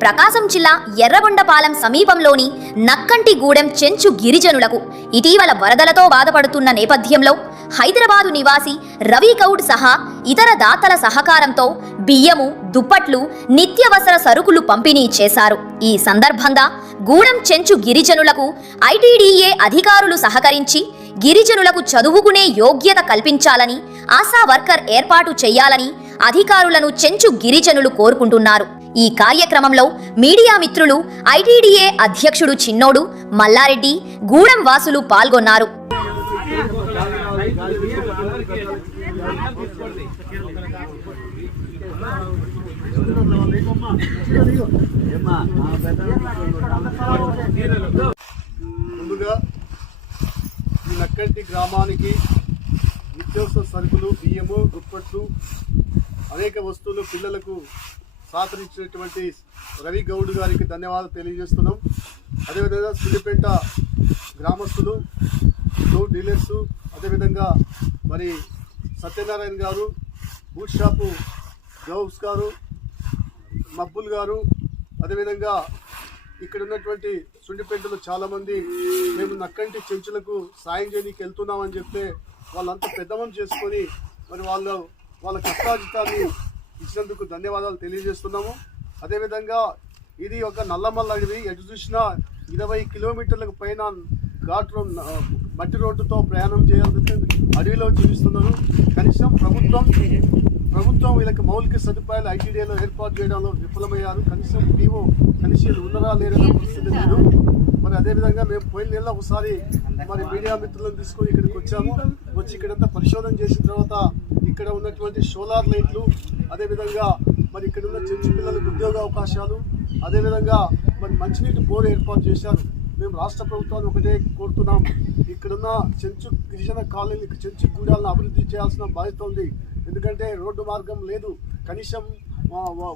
ప్రకాశం జిల్లా ఎర్రగొండపాలెం సమీపంలోని నక్కంటి గూడెం చెంచు గిరిజనులకు ఇటీవల వరదలతో బాధపడుతున్న నేపథ్యంలో హైదరాబాదు నివాసి రవి గౌడ్ సహా ఇతర దాతల సహకారంతో బియ్యము దుప్పట్లు నిత్యవసర సరుకులు పంపిణీ చేశారు. ఈ సందర్భంగా గూడెం చెంచు గిరిజనులకు ఐటీడీఏ అధికారులు సహకరించి గిరిజనులకు చదువుకునే యోగ్యత కల్పించాలని ఆశా వర్కర్ ఏర్పాటు చేయాలని అధికారులను చెంచు గిరిజనులు కోరుకుంటున్నారు. ఈ కార్యక్రమంలో మీడియా మిత్రులు ఐటీడీఏ అధ్యక్షుడు చిన్నోడు మల్లారెడ్డి గూడెం వాసులు పాల్గొన్నారు. ముందుగా ఈ నక్కంటి గ్రామానికి నిత్యావసర సరుకులు బియ్యము దుప్పట్లు అనేక వస్తువులు పిల్లలకు సహకరించినటువంటి రవి గౌడ్ గారికి ధన్యవాదాలు తెలియజేస్తున్నాం. అదేవిధంగా సిద్దిపేట గ్రామస్తులు డోర్ డీలర్సు అదేవిధంగా మరి సత్యనారాయణ గారు బూట్ షాపు గౌస్ గారు మబ్బుల్ గారు అదేవిధంగా ఇక్కడ ఉన్నటువంటి సుండిపేటలో చాలామంది మేము నక్కంటి చెంచులకు సాయం చేయడానికి వెళ్తున్నామని చెప్తే వాళ్ళంతా పెద్దమని చేసుకొని మరి వాళ్ళు వాళ్ళ కష్టాజితాన్ని ఇచ్చినందుకు ధన్యవాదాలు తెలియజేస్తున్నాము. అదేవిధంగా ఇది ఒక నల్లమల్ల అడవి ఎటు చూసినా ఇరవై కిలోమీటర్లకు పైన ఘాట్ రోడ్ మట్టి రోడ్డుతో ప్రయాణం చేయాల్సి అడవిలో జీవిస్తున్నారు కనీసం ప్రభుత్వం ప్రభుత్వం వీళ్ళకి మౌలిక సదుపాయాలు ఐటీడీఏలో ఏర్పాటు చేయడంలో విఫలమయ్యారు. కనీసం పీఓ కనీసం ఉన్నారా లేదా పరిస్థితి లేదు. మరి అదేవిధంగా మేము పోయిన నెల ఒకసారి మరి మీడియా మిత్రులను తీసుకొని ఇక్కడికి వచ్చాము. వచ్చి ఇక్కడంతా పరిశోధన చేసిన తర్వాత ఇక్కడ ఉన్నటువంటి సోలార్ లైట్లు అదేవిధంగా మరి ఇక్కడ ఉన్న చిన్న పిల్లలకు ఉద్యోగ అవకాశాలు అదేవిధంగా మరి మంచినీటి బోర్ ఏర్పాటు చేశారు. మేము రాష్ట్ర ప్రభుత్వాన్ని ఒకటే కోరుతున్నాం. ఇక్కడున్న చెంచు గిరిజన కాలనీ చెంచు గూడాలను అభివృద్ధి చేయాల్సిన బాధ్యత ఉంది. ఎందుకంటే రోడ్డు మార్గం లేదు. కనీసం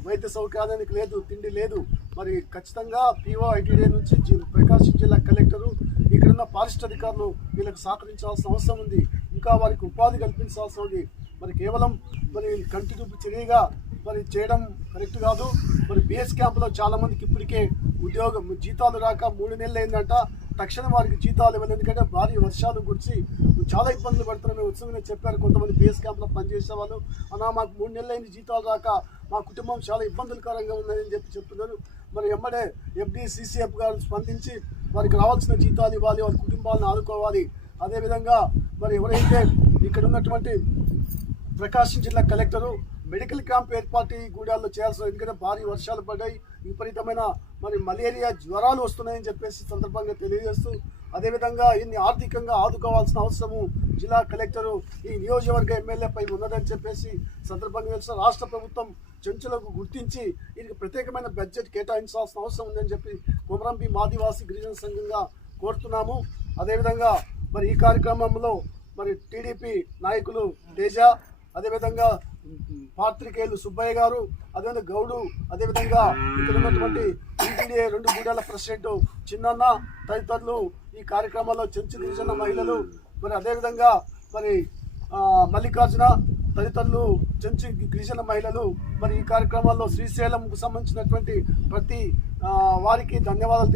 వైద్య సౌకర్యానికి లేదు తిండి లేదు. మరి ఖచ్చితంగా పీఓ ఐటీడీ నుంచి ప్రకాశం జిల్లా కలెక్టరు ఇక్కడున్న ఫారెస్ట్ అధికారులు వీళ్ళకి సహకరించాల్సిన అవసరం ఉంది. ఇంకా వారికి ఉపాధి కల్పించాల్సి ఉంది. మరి కేవలం మరి కంటి చూపు చర్యగా మరి చేయడం కరెక్ట్ కాదు. మరి బేస్ క్యాంప్లో చాలామందికి ఇప్పటికే ఉద్యోగం జీతాలు రాక మూడు నెలలు అయిందంట. తక్షణం వారికి జీతాలు ఇవ్వాలి ఎందుకంటే భారీ వర్షాలు గురించి చాలా ఇబ్బందులు పడుతున్నారని ఉత్సవంగా చెప్పారు. కొంతమంది బేస్ క్యాంప్లో పనిచేసే వాళ్ళు. అన్నా మాకు మూడు నెలలు అయింది జీతాలు రాక. మా కుటుంబం చాలా ఇబ్బందులకరంగా ఉన్నదని చెప్పి చెప్తున్నారు. మరి ఎమ్మడే ఎఫ్డి సిసిఎఫ్ గారు స్పందించి వారికి రావాల్సిన జీతాలు ఇవ్వాలి. వారి కుటుంబాలను ఆదుకోవాలి. అదేవిధంగా మరి ఎవరైతే ఇక్కడ ఉన్నటువంటి ప్రకాశం జిల్లా కలెక్టరు మెడికల్ క్యాంప్ ఏర్పాటు గూడాల్లో చేయాల్సిన ఎందుకంటే భారీ వర్షాలు పడ్డాయి. విపరీతమైన మరి మలేరియా జ్వరాలు వస్తున్నాయని చెప్పేసి సందర్భంగా తెలియజేస్తూ అదేవిధంగా ఇన్ని ఆర్థికంగా ఆదుకోవాల్సిన అవసరము జిల్లా కలెక్టరు ఈ నియోజకవర్గ ఎమ్మెల్యేపై ఉన్నదని చెప్పేసి సందర్భంగా తెలుసు రాష్ట్ర ప్రభుత్వం చెంచులకు గుర్తించి దీనికి ప్రత్యేకమైన బడ్జెట్ కేటాయించాల్సిన అవసరం ఉందని చెప్పి కొమరంపి మాదివాసి గిరిజన సంఘంగా కోరుతున్నాము. అదేవిధంగా మరి ఈ కార్యక్రమంలో మరి టీడీపీ నాయకులు తేజ అదేవిధంగా పాత్రికేయులు సుబ్బయ్య గారు అదేవిధంగా గౌడు అదేవిధంగా ఇక్కడ ఉన్నటువంటి టీటీడీ రెండు గూడాల ప్రెసిడెంట్ చిన్నన్న తదితరులు ఈ కార్యక్రమంలో చెంచు గిరిజన మహిళలు మరి అదేవిధంగా మరి మల్లికార్జున తదితరులు చెంచు గిరిజన మహిళలు మరి ఈ కార్యక్రమాల్లో శ్రీశైలంకు సంబంధించినటువంటి ప్రతి వారికి ధన్యవాదాలు